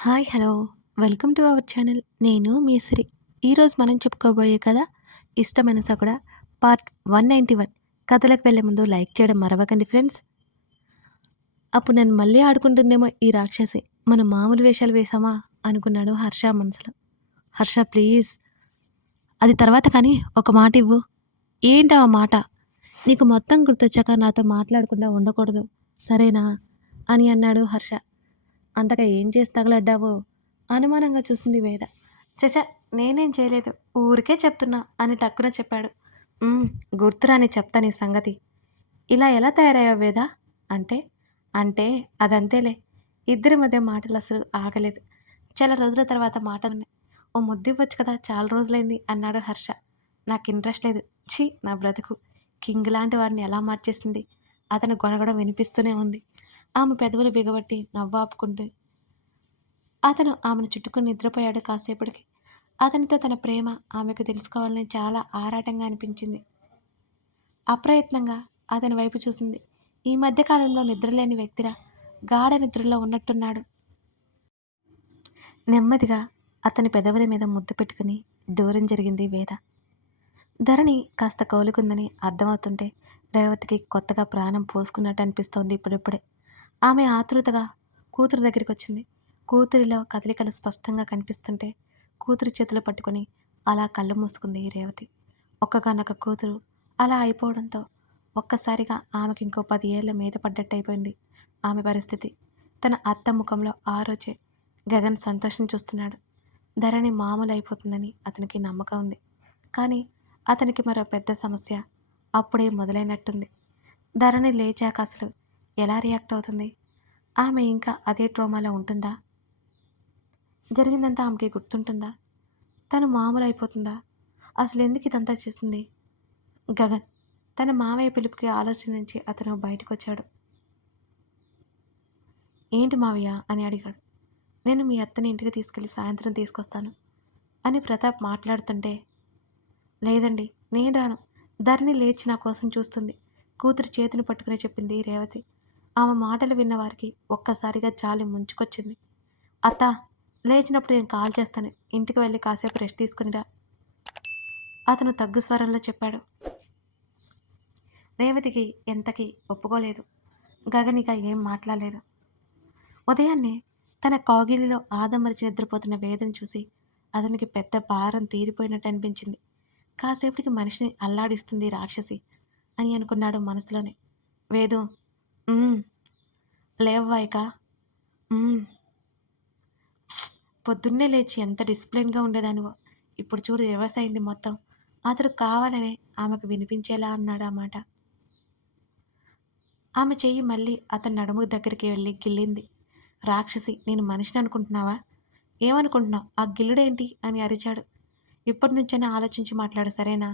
Hi hello welcome to our channel. నేను మీ సిరి. ఈరోజు మనం చెప్పుకోబోయే కథ ఇష్టమైన సకుడ పార్ట్ 191. కథలకు వెళ్ళే ముందు లైక్ చేయడం మరవకండి ఫ్రెండ్స్. అప్పుడు నన్ను మళ్ళీ ఆడుకుంటుందేమో ఈ రాక్షసి, మనం మామూలు వేషాలు వేసామా అనుకున్నాడు హర్ష మనసులో. హర్ష ప్లీజ్, అది తర్వాత కానీ ఒక మాట ఇవ్వు. ఏంటా ఆ మాట? నీకు మొత్తం గుర్తొచ్చాక నాతో మాట్లాడకుండా ఉండకూడదు, సరేనా అని అన్నాడు హర్ష. అంతగా ఏం చేసి తగలడ్డావో అనుమానంగా చూసింది వేద. చచ, నేనేం చేయలేదు, ఊరికే చెప్తున్నా అని టక్కున చెప్పాడు. "ఉమ్, గుర్తురాని చెప్తా నీ సంగతి. ఇలా ఎలా తయారయ్యావు వేద? అంటే అంటే అదంతేలే." ఇద్దరి మధ్య మాటలు అసలు ఆగలేదు. చాలా రోజుల తర్వాత మాటలున్నాయి. "ఓ ముద్దివ్వచ్చు కదా, చాలా రోజులైంది" అన్నాడు హర్ష. "నాకు ఇంట్రెస్ట్ లేదు. ఛీ, నా బ్రతుకు కింగ్ లాంటి వాడిని ఎలా మార్చేసింది." అతను గొనగడం వినిపిస్తూనే ఉంది. ఆమె పెదవులు బిగబట్టి నవ్వాపుకుంటూ అతను ఆమెను చుట్టుకుని నిద్రపోయాడు. కాసేపటికి అతనితో తన ప్రేమ ఆమెకు తెలుసుకోవాలని చాలా ఆరాటంగా అనిపించింది. అప్రయత్నంగా అతని వైపు చూసింది. ఈ మధ్యకాలంలో నిద్రలేని వ్యక్తిరా గాఢ నిద్రలో ఉన్నట్టున్నాడు. నెమ్మదిగా అతని పెదవుల మీద ముద్దు పెట్టుకుని దూరం జరిగింది వేద. ధరణి కాస్త కోలుకుందని అర్థమవుతుంటే రేవతికి కొత్తగా ప్రాణం పోసుకున్నట్టు అనిపిస్తోంది ఇప్పుడిప్పుడే. ఆమె ఆతృతగా కూతురు దగ్గరికి వచ్చింది. కూతురిలో కదలికలు స్పష్టంగా కనిపిస్తుంటే కూతురు చేతులు పట్టుకొని అలా కళ్ళు మూసుకుంది రేవతి. ఒక్కగానొక్క కూతురు అలా అయిపోవడంతో ఒక్కసారిగా ఆమెకి ఇంకో 10 ఏళ్ల మీద పడ్డట్టు అయిపోయింది ఆమె పరిస్థితి. తన అత్త ముఖంలో ఆ రోజే గగన్ సంతోషం చూస్తున్నాడు. ధరణి మామూలు అయిపోతుందని అతనికి నమ్మకం ఉంది. కానీ అతనికి మరో పెద్ద సమస్య అప్పుడే మొదలైనట్టుంది. ధరణి లేచాక అసలు ఎలా రియాక్ట్ అవుతుంది? ఆమె ఇంకా అదే ట్రోమాలో ఉంటుందా? జరిగిందంతా ఆమెకి గుర్తుంటుందా? తను మామూలు అయిపోతుందా? అసలు ఎందుకు ఇదంతా చేసింది? గగన్ తన మావయ్య పిలుపుకి ఆలోచన నుంచి అతను బయటకు వచ్చాడు. "ఏంటి మావయ్య?" అని అడిగాడు. "నేను మీ అత్తని ఇంటికి తీసుకెళ్ళి సాయంత్రం తీసుకొస్తాను" అని ప్రతాప్ మాట్లాడుతుంటే, "లేదండి, నేను రాను." ధరణి లేచి నా కోసం చూస్తుంది. కూతురు చేతిని పట్టుకుని చెప్పింది రేవతి. ఆమె మాటలు విన్న వారికి ఒక్కసారిగా జాలి ముంచుకొచ్చింది. "అత్త, లేచినప్పుడు నేను కాల్ చేస్తాను. ఇంటికి వెళ్ళి కాసేపు రెస్ట్ తీసుకునిరా" అతను తగ్గు స్వరంలో చెప్పాడు. రేవతికి ఎంతకీ ఒప్పుకోలేదు. గగనిక ఏం మాట్లాడలేదు. ఉదయాన్నే తన కౌగిలిలో ఆదమరిచి నిద్రపోతున్న వేదను చూసి అతనికి పెద్ద భారం తీరిపోయినట్టు అనిపించింది. కాసేపటికి మనిషిని అల్లాడిస్తుంది రాక్షసి అని అనుకున్నాడు మనసులోనే. "వేదు, లేవవాయిక, పొద్దున్నే లేచి ఎంత డిసిప్లిన్గా ఉండేదానివో, ఇప్పుడు చూడు రివర్స్ అయింది మొత్తం." అతడు కావాలనే ఆమెకు వినిపించేలా అన్నాడు ఆ మాట. ఆమె చెయ్యి మళ్ళీ అతని నడుము దగ్గరికి వెళ్ళి గిల్లింది. "రాక్షసి, నేను మనిషిని అనుకుంటున్నావా? ఏమనుకుంటున్నావు? ఆ గిల్లుడేంటి?" అని అరిచాడు. "ఇప్పటి నుంచైనా ఆలోచించి మాట్లాడు, సరేనా?"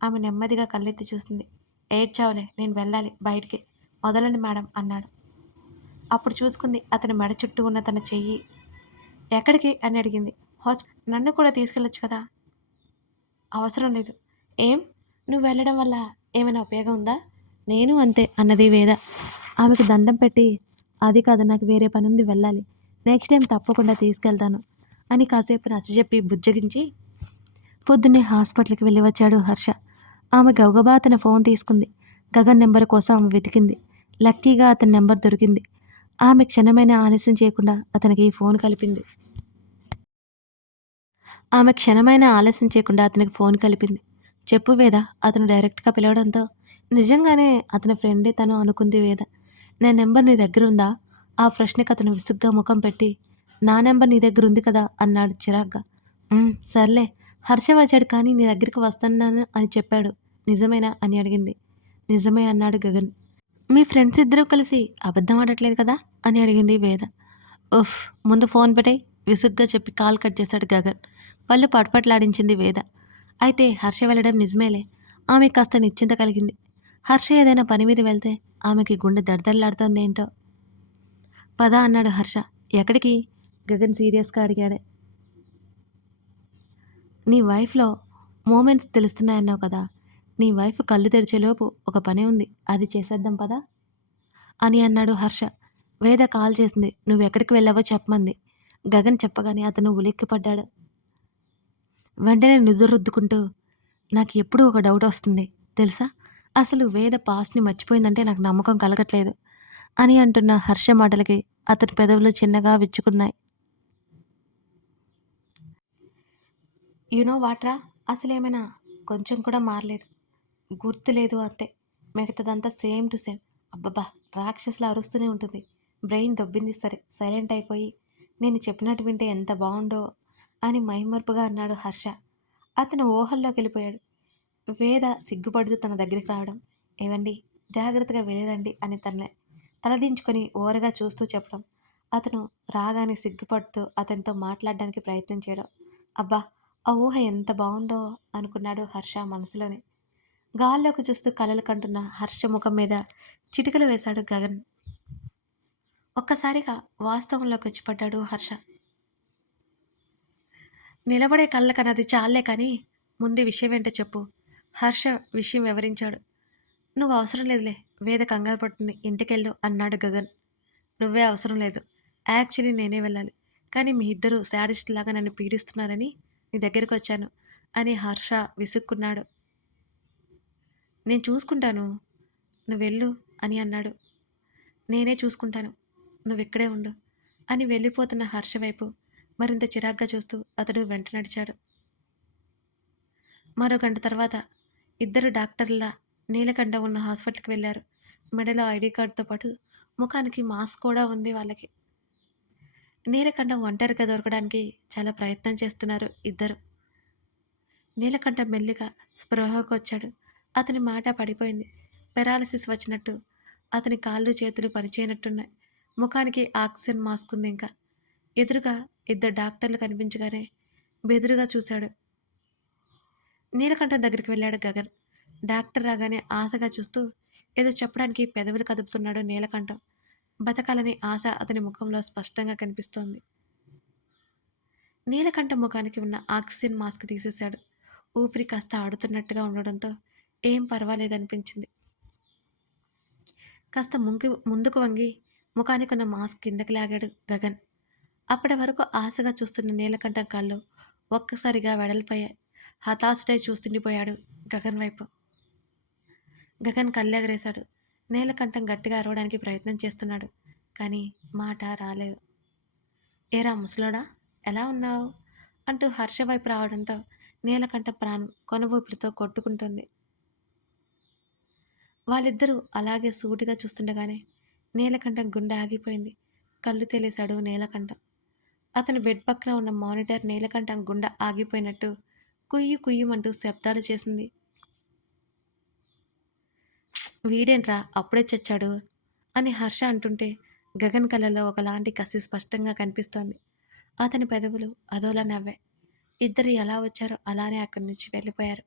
ఆమె నెమ్మదిగా కళ్ళెత్తి చూసింది. "ఏడ్చావులే, నేను వెళ్ళాలి బయటికి, వదలండి మేడం" అన్నాడు. అప్పుడు చూసుకుంది అతని మెడ చుట్టూ ఉన్న తన చెయ్యి. "ఎక్కడికి?" అని అడిగింది. "నన్ను కూడా తీసుకెళ్ళొచ్చు కదా." "అవసరం లేదు." "ఏం? నువ్వు వెళ్ళడం వల్ల ఏమైనా ఉపయోగం ఉందా?" "నేను అంతే" అన్నది వేద. ఆమెకు దండం పెట్టి, "అది కాదు, నాకు వేరే పనుంది, వెళ్ళాలి. నెక్స్ట్ టైం తప్పకుండా తీసుకెళ్తాను" అని కాసేపు నచ్చజెప్పి బుజ్జగించి పొద్దున్నే హాస్పిటల్కి వెళ్ళి వచ్చాడు హర్ష. ఆమె గబగబా అతని ఫోన్ తీసుకుంది. గగన్ నెంబర్ కోసం ఆమె వెతికింది. లక్కీగా అతని నెంబర్ దొరికింది. ఆమె క్షణమైన ఆలస్యం చేయకుండా అతనికి ఫోన్ కలిపింది. "చెప్పు వేద" అతను డైరెక్ట్గా పిలవడంతో నిజంగానే అతని ఫ్రెండే తను అనుకుంది వేద. "నా నెంబర్ నీ దగ్గర ఉందా?" ఆ ప్రశ్నకు అతను విసుగ్గా ముఖం పెట్టి, "నా నెంబర్ నీ దగ్గర ఉంది కదా" అన్నాడు చిరాగ్గా. సర్లే, హర్ష వచ్చాడు కానీ నీ దగ్గరికి వస్తున్నాను అని చెప్పాడు, నిజమేనా" అని అడిగింది. "నిజమే" అన్నాడు గగన్. "మీ ఫ్రెండ్స్ ఇద్దరూ కలిసి అబద్ధం ఆడట్లేదు కదా" అని అడిగింది వేద. "ఉఫ్, ముందు ఫోన్ పెట్టేయ్" విసుగ్గా చెప్పి కాల్ కట్ చేశాడు గగన్. పళ్ళు పట్పట్లాడించింది వేద. అయితే హర్ష వెళ్ళడం నిజమేలే. ఆమె కాస్త నిశ్చింత కలిగింది. హర్ష ఏదైనా పని మీద వెళ్తే ఆమెకి గుండె దడదడలాడుతోందేంటో. "పద" అన్నాడు హర్ష. "ఎక్కడికి?" గగన్ సీరియస్గా అడిగాడు. "నీ వైఫ్లో మూమెంట్స్ తెలుస్తున్నాయన్నావు కదా, నీ వైఫ్ కళ్ళు తెరిచేలోపు ఒక పని ఉంది, అది చేసేద్దాం పదా" అని అన్నాడు హర్ష. వేద కాల్ చేసింది. "నువ్వెక్కడికి వెళ్ళావో చెప్పమంది." గగన్ చెప్పగానే అతను ఉలిక్కిపడ్డాడు. వెంటనే నుదురుద్దుకుంటూ, నాకు ఎప్పుడూ ఒక డౌట్ వస్తుంది తెలుసా? అసలు వేద పాస్ట్‌ని మర్చిపోయిందంటే నాకు నమ్మకం కలగట్లేదు అని అంటున్న హర్ష మాటలకి అతని పెదవులు చిన్నగా విచ్చుకున్నాయి. యు నో వాట్ రా! అసలేమైనా కొంచెం కూడా మారలేదు. గుర్తులేదు అంతే. మిగతాదంతా సేమ్ టు సేమ్. అబ్బబ్బా! రాక్షసిలా అరుస్తూనే ఉంటుంది. బ్రెయిన్ దొబ్బింది సరే సైలెంట్ అయిపోయి నేను చెప్పినట్టు వింటే ఎంత బావుండో అని మైమమర్పుగా అన్నాడు హర్ష. అతను ఊహల్లోకెళ్ళిపోయాడు. వేద సిగ్గుపడుతూ తన దగ్గరికి రావడం, ఏవండి జాగ్రత్తగా వెళ్ళిరండి అని తలదించుకొని ఓరగా చూస్తూ చెప్పడం, అతను రాగానే సిగ్గుపడుతూ అతనితో మాట్లాడడానికి ప్రయత్నం చేయడం. అబ్బా! ఆ ఊహ ఎంత బావుందో అనుకున్నాడు హర్ష మనసులోనే. గాల్లోకి చూస్తూ కలలు కంటున్న హర్ష ముఖం మీద చిటికలు వేశాడు గగన్. ఒక్కసారిగా వాస్తవంలోకి వచ్చి పడ్డాడు హర్ష. నిలబడే కళ్ళకన్నది చాలే కానీ ముందు విషయం ఏంటో చెప్పు. హర్ష విషయం వివరించాడు. నువ్వు అవసరం లేదులే, వేద కంగారు పడుతుంది, ఇంటికెళ్ళు అన్నాడు గగన్. నువ్వే అవసరం లేదు, యాక్చువల్లీ నేనే వెళ్ళాలి, కానీ మీ ఇద్దరు శాడిస్ట్ లాగా నన్ను పీడిస్తున్నారని నీ దగ్గరికి వచ్చాను అని హర్ష విసుక్కున్నాడు. నేను చూసుకుంటాను, నువ్వెళ్ళు అని అన్నాడు. నేనే చూసుకుంటాను, నువ్విక్కడే ఉండు అని వెళ్ళిపోతున్న హర్ష వైపు మరింత చిరాగ్గా చూస్తూ అతడు వెంట నడిచాడు. మరో గంట తర్వాత ఇద్దరు డాక్టర్ల నీలకంఠ ఉన్న హాస్పిటల్కి వెళ్ళారు. మెడలో ఐడి కార్డుతో పాటు ముఖానికి మాస్క్ కూడా ఉంది వాళ్ళకి. నీలకంఠం ఒంటరిగా దొరకడానికి చాలా ప్రయత్నం చేస్తున్నారు ఇద్దరు. నీలకంఠం మెల్లిగా స్పృహకు వచ్చాడు. అతని మాట పడిపోయింది. పెరాలసిస్ వచ్చినట్టు అతని కాళ్ళు చేతులు పనిచేయనట్టున్నాయి. ముఖానికి ఆక్సిజన్ మాస్క్ ఉంది. ఇంకా ఎదురుగా ఇద్దరు డాక్టర్లు కనిపించగానే బెదురుగా చూశాడు. నీలకంఠం దగ్గరికి వెళ్ళాడు గగన్. డాక్టర్ రాగానే ఆశగా చూస్తూ ఏదో చెప్పడానికి పెదవులు కదుపుతున్నాడు నీలకంఠం. బతకాలని ఆశ అతని ముఖంలో స్పష్టంగా కనిపిస్తోంది. నీలకంఠం ముఖానికి ఉన్న ఆక్సిజన్ మాస్క్ తీసేశాడు. ఊపిరి కాస్త ఆడుతున్నట్టుగా ఉండడంతో ఏం పర్వాలేదనిపించింది. కాస్త ముందుకు వంగి ముఖానికి ఉన్న మాస్క్ కిందకి లాగాడు గగన్. అప్పటి వరకు ఆశగా చూస్తున్న నీలకంఠం కళ్ళు ఒక్కసారిగా వెడల్పోయాయి. హతాశుడై చూస్తుండిపోయాడు గగన్ వైపు. గగన్ కళ్ళెగరేశాడు. నీలకంఠం గట్టిగా అరవడానికి ప్రయత్నం చేస్తున్నాడు, కానీ మాట రాలేదు. ఏరా ముసలోడా, ఎలా ఉన్నావు అంటూ హర్ష వైపు రావడంతో నీలకంఠం ప్రాణం కొనవూపిరితో కొట్టుకుంటుంది. వాళ్ళిద్దరూ అలాగే సూటిగా చూస్తుండగానే నీలకంఠం గుండె ఆగిపోయింది. కళ్ళు తెలిసాడు నీలకంఠం. అతని బెడ్ పక్కన ఉన్న మానిటర్ నీలకంఠం గుండె ఆగిపోయినట్టు కుయ్యి కుయ్యమంటూ శబ్దాలు చేసింది. వీడేంట్రా అప్పుడే చచ్చాడు అని హర్ష అంటుంటే గగన్ కళ్ళలో ఒకలాంటి కసి స్పష్టంగా కనిపిస్తోంది. అతని పెదవులు అదోలా నవ్వాయి. ఇద్దరు ఎలా వచ్చారో అలానే అక్కడి నుంచి వెళ్ళిపోయారు.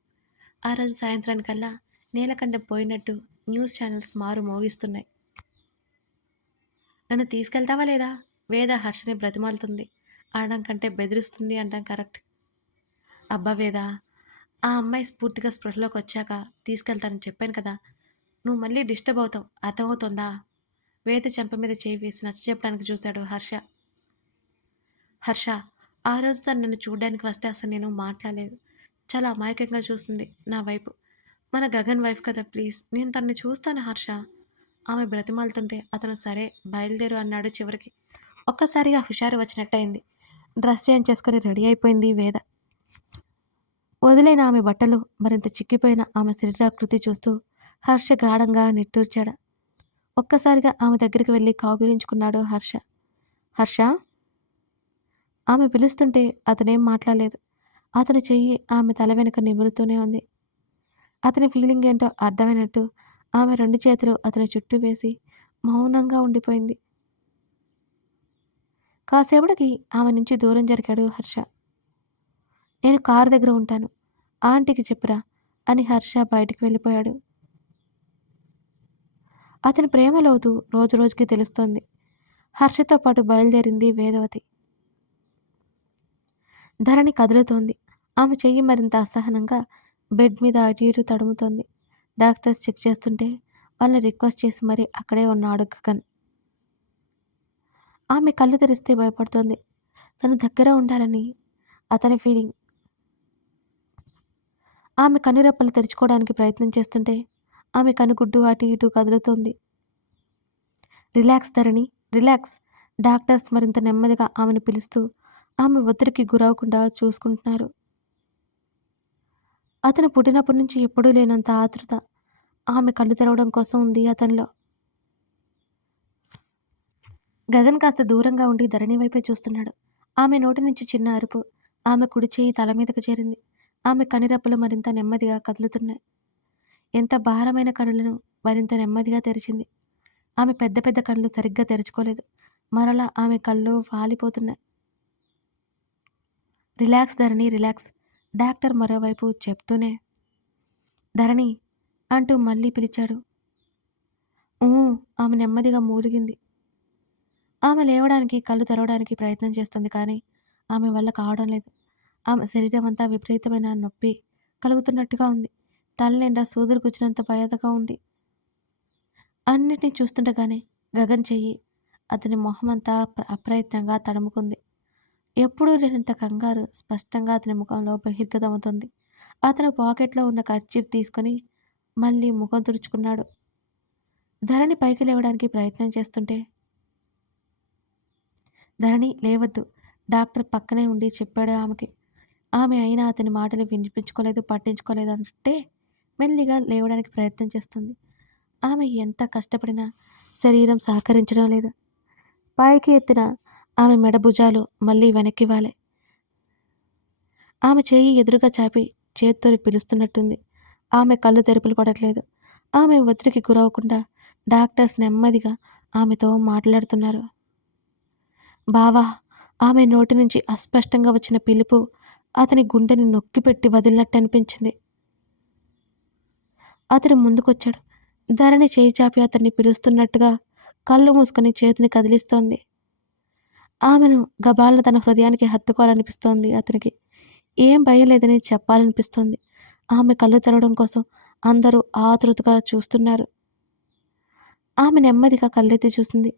ఆ రోజు సాయంత్రానికల్లా నీలకంఠం పోయినట్టు న్యూస్ ఛానల్స్ మారు మోగిస్తున్నాయి. నన్ను తీసుకెళ్తావా లేదా? వేద హర్షని బ్రతిమాలుతుంది. అనడం కంటే బెదిరిస్తుంది అంటాం కరెక్ట్. అబ్బా వేద, ఆ అమ్మాయి పూర్తిగా స్పృహలోకి వచ్చాక తీసుకెళ్తానని చెప్పాను కదా, నువ్వు మళ్ళీ డిస్టర్బ్ అవుతావు, అర్థమవుతుందా? వేద చెంప మీద చేయి వేసి నచ్చచెప్పడానికి చూశాడు హర్ష. హర్ష, ఆ రోజు తను నన్ను చూడడానికి వస్తే అసలు నేను మాట్లాడలేదు. చాలా అమాయకంగా చూస్తుంది నా వైపు. మన గగన్ వైఫ్ కదా, ప్లీజ్ నేను తనని చూస్తాను హర్ష. ఆమె బ్రతిమాలుతుంటే అతను సరే బయలుదేరు అన్నాడు. చివరికి ఒక్కసారిగా హుషారు వచ్చినట్టయింది. డ్రెస్ చేంజ్ చేసుకుని రెడీ అయిపోయింది వేద. వదిలైన ఆమె బట్టలు మరింత చిక్కిపోయిన ఆమె శరీరాకృతి చూస్తూ హర్ష గాఢంగా నిట్టూర్చాడు. ఒక్కసారిగా ఆమె దగ్గరికి వెళ్ళి కౌగిలించుకున్నాడు హర్ష. హర్ష, ఆమె పిలుస్తుంటే అతనేం మాట్లాడలేదు. అతని చెయ్యి ఆమె తల వెనుక నిమురుతూనే ఉంది. అతని ఫీలింగ్ ఏంటో అర్థమైనట్టు ఆమె రెండు చేతులు అతని చుట్టూ వేసి మౌనంగా ఉండిపోయింది. కాసేపటికి ఆమె నుంచి దూరం జరిగాడు హర్ష. నేను కారు దగ్గర ఉంటాను, ఆంటీకి చెప్పురా అని హర్ష బయటికి వెళ్ళిపోయాడు. అతని ప్రేమలోతు రోజు రోజుకి తెలుస్తోంది. హర్షతో పాటు బయలుదేరింది వేదవతి. ధరణి కదులుతోంది. ఆమె చెయ్యి మరింత అసహనంగా బెడ్ మీద అటు ఇటు తడుముతోంది. డాక్టర్స్ చెక్ చేస్తుంటే వాళ్ళని రిక్వెస్ట్ చేసి మరీ అక్కడే ఉన్నాడు గగన్. ఆమె కళ్ళు తెరిస్తే భయపడుతోంది. తను దగ్గర ఉండాలని అతని ఫీలింగ్. ఆమె కనురెప్పలు తెరుచుకోవడానికి ప్రయత్నం చేస్తుంటే ఆమె కనుగుడ్డు అటు ఇటు కదులుతోంది. రిలాక్స్ ధరణి, రిలాక్స్. డాక్టర్స్ మరింత నెమ్మదిగా ఆమెను పిలుస్తూ ఆమె ఒత్తిడికి గురవకుండా చూసుకుంటున్నారు. అతను పుట్టినప్పటి నుంచి ఎప్పుడూ లేనంత ఆతృత ఆమె కళ్ళు తెరవడం కోసం ఉంది అతనిలో. గగన్ కాస్త దూరంగా ఉండి ధరణి వైపే చూస్తున్నాడు. ఆమె నోటి నుంచి చిన్న అరుపు. ఆమె కుడి చేయి తల మీదకు చేరింది. ఆమె కనురెప్పలు మరింత నెమ్మదిగా కదులుతున్నాయి. ఎంత భారమైన కనులను మరింత నెమ్మదిగా తెరిచింది. ఆమె పెద్ద పెద్ద కళ్ళు సరిగ్గా తెరుచుకోలేదు. మరలా ఆమె కళ్ళు వాలిపోతున్నాయి. రిలాక్స్ ధరణి, రిలాక్స్. డాక్టర్ మరోవైపు చెప్తూనే ధరణి అంటూ మళ్ళీ పిలిచాడు. ఊ ఆమె నెమ్మదిగా మూలిగింది. ఆమె లేవడానికి, కళ్ళు తెరవడానికి ప్రయత్నం చేస్తుంది కానీ ఆమె వల్ల కావడం లేదు. ఆమె శరీరం అంతా విపరీతమైన నొప్పి కలుగుతున్నట్టుగా ఉంది. తల నిండా సూదులు గుచ్చినంత బాధగా ఉంది. అన్నిటినీ చూస్తుండగానే గగన్ చెయ్యి అతని మొహమంతా అప్రయత్నంగా తడుముకుంది. ఎప్పుడూ లేనంత కంగారు స్పష్టంగా అతని ముఖంలో బహిర్గతమవుతుంది. అతను పాకెట్లో ఉన్న కర్చీఫ్ తీసుకుని మళ్ళీ ముఖం తుడుచుకున్నాడు. ధరణి పైకి లేవడానికి ప్రయత్నం చేస్తుంటే ధరణి లేవద్దు, డాక్టర్ పక్కనే ఉండి చెప్పాడు ఆమెకి. ఆమె అయినా అతని మాటలు వినిపించుకోలేదు, పట్టించుకోలేదు. అంటే మెల్లిగా లేవడానికి ప్రయత్నం చేస్తుంది. ఆమె ఎంత కష్టపడినా శరీరం సహకరించడం లేదు. పైకి ఎత్తిన ఆమె మెడ భుజాలు మళ్ళీ వెనక్కి వాలే. ఆమె చేయి ఎదురుగా చాపి చేత్తోని పిలుస్తున్నట్టుంది. ఆమె కళ్ళు తెరుపులు పడట్లేదు. ఆమె ఒత్తిడికి గురవకుండా డాక్టర్స్ నెమ్మదిగా ఆమెతో మాట్లాడుతున్నారు. బావా! ఆమె నోటి నుంచి అస్పష్టంగా వచ్చిన పిలుపు అతని గుండెని నొక్కిపెట్టి వదిలినట్టు అనిపించింది. అతడు ముందుకొచ్చాడు. ధరణి చేయి చాపి అతన్ని పిలుస్తున్నట్టుగా కళ్ళు మూసుకొని చేతిని కదిలిస్తోంది. ఆమెను గబాలను తన హృదయానికి హత్తుకోవాలనిపిస్తోంది అతనికి. ఏం భయం లేదని చెప్పాలనిపిస్తోంది. ఆమె కళ్ళు తెరవడం కోసం అందరూ ఆతృతగా చూస్తున్నారు. ఆమె నెమ్మదిగా కళ్ళెత్తి చూసింది.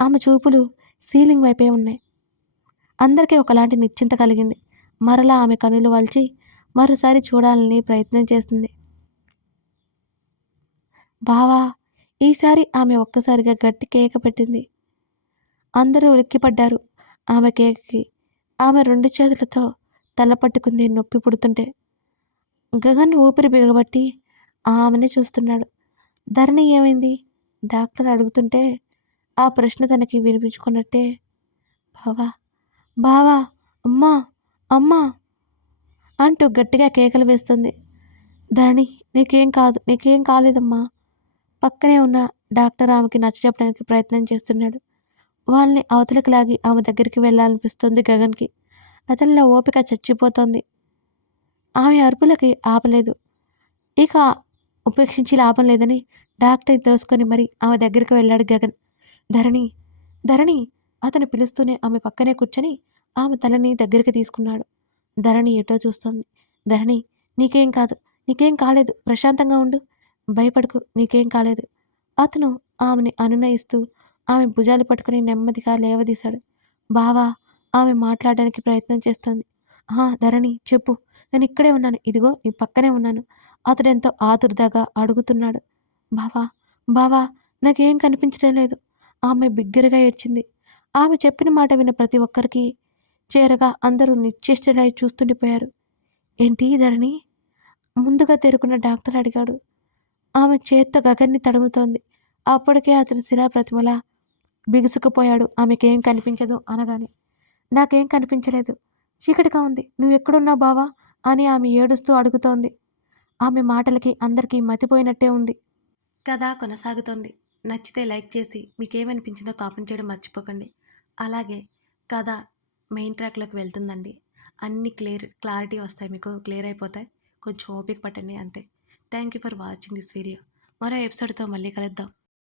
ఆమె చూపులు సీలింగ్ వైపే ఉన్నాయి. అందరికీ ఒకలాంటి నిశ్చింత కలిగింది. మరలా ఆమె కనులు వాల్చి మరోసారి చూడాలని ప్రయత్నం చేసింది. బావా! ఈసారి ఆమె ఒక్కసారిగా గట్టి కేక పెట్టింది. అందరూ ఉలిక్కిపడ్డారు ఆమె కేకకి. ఆమె 2 చేతులతో తల పట్టుకుంది నొప్పి పుడుతుంటే. గగన్ ఊపిరి బిగబట్టి ఆమెనే చూస్తున్నాడు. ధరణి ఏమైంది? డాక్టర్ అడుగుతుంటే ఆ ప్రశ్న తనకి వినిపించుకున్నట్టే బావా, బావా, అమ్మా, అమ్మా అంటూ గట్టిగా కేకలు వేస్తుంది. ధరణి నీకేం కాదు, నీకేం కాలేదమ్మా. పక్కనే ఉన్న డాక్టర్ ఆమెకి నచ్చజెప్పడానికి ప్రయత్నం చేస్తున్నాడు. వాళ్ళని అవతలికి లాగి ఆమె దగ్గరికి వెళ్ళాలనిపిస్తుంది గగన్కి. అతనిలో ఓపిక చచ్చిపోతోంది. ఆమె అరుపులకి ఆపలేదు. ఇక ఉపేక్షించి లాభం లేదని డాక్టర్ తోసుకొని మరి ఆమె దగ్గరికి వెళ్ళాడు గగన్. ధరణి, ధరణి అతను పిలుస్తూనే ఆమె పక్కనే కూర్చొని ఆమె తలని దగ్గరికి తీసుకున్నాడు. ధరణి ఎటో చూస్తోంది. ధరణి నీకేం కాదు, నీకేం కాలేదు, ప్రశాంతంగా ఉండు, భయపడకు, నీకేం కాలేదు. అతను ఆమెని అనునయిస్తూ ఆమె భుజాలు పట్టుకుని నెమ్మదిగా లేవదీశాడు. బావా! ఆమె మాట్లాడడానికి ప్రయత్నం చేస్తోంది. ధరణి చెప్పు, నేను ఇక్కడే ఉన్నాను, ఇదిగో నీ పక్కనే ఉన్నాను. అతడెంతో ఆదుర్దాగా అడుగుతున్నాడు. బావా, బావా, నాకేం కనిపించడం లేదు. ఆమె బిగ్గరగా ఏడ్చింది. ఆమె చెప్పిన మాట విన్న ప్రతి ఒక్కరికి చేరగా అందరూ నిశ్చేష్టులై చూస్తుండిపోయారు. ఏంటి ధరణి? ముందుగా తేరుకున్న డాక్టర్ అడిగాడు. ఆమె చేత్తో గగన్ని తడుముతోంది. అప్పటికే అతడు శిలాప్రతిమలా బిగుసుకుపోయాడు ఆమెకేం కనిపించదు అనగానే. నాకేం కనిపించలేదు, చీకటిగా ఉంది, నువ్వెక్కడున్నావు బావా అని ఆమె ఏడుస్తూ అడుగుతోంది. ఆమె మాటలకి అందరికీ మతిపోయినట్టే ఉంది. కథ కొనసాగుతోంది. నచ్చితే లైక్ చేసి మీకేమనిపించిందో కామెంట్ చేయడం మర్చిపోకండి. అలాగే కథ మెయిన్ ట్రాక్లోకి వెళ్తుందండి. అన్ని క్లారిటీ వస్తాయి, మీకు క్లియర్ అయిపోతాయి. కొంచెం ఓపిక పట్టండి అంతే. Thank you for watching this video. మరో ఎపిసోడ్తో మళ్ళీ కలుద్దాం.